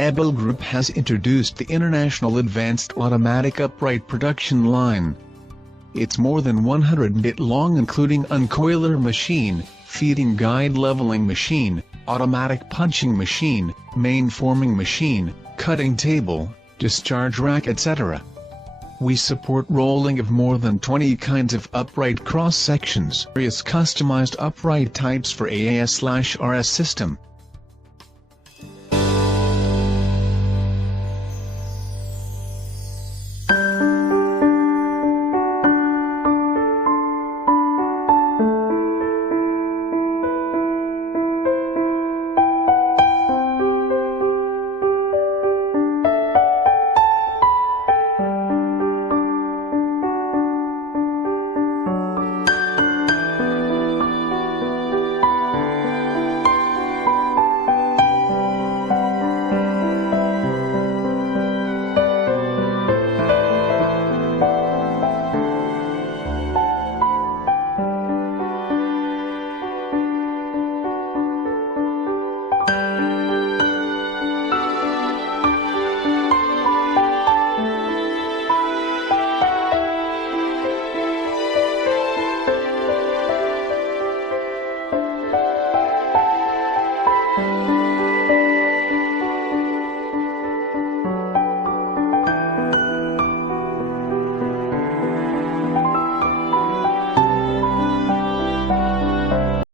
EBILGroup has introduced the International Advanced Automatic Upright Production Line. It's more than 100 bit long, including uncoiler machine, feeding guide leveling machine, automatic punching machine, main forming machine, cutting table, discharge rack, etc. We support rolling of more than 20 kinds of upright cross sections, various customized upright types for AAS/RS system,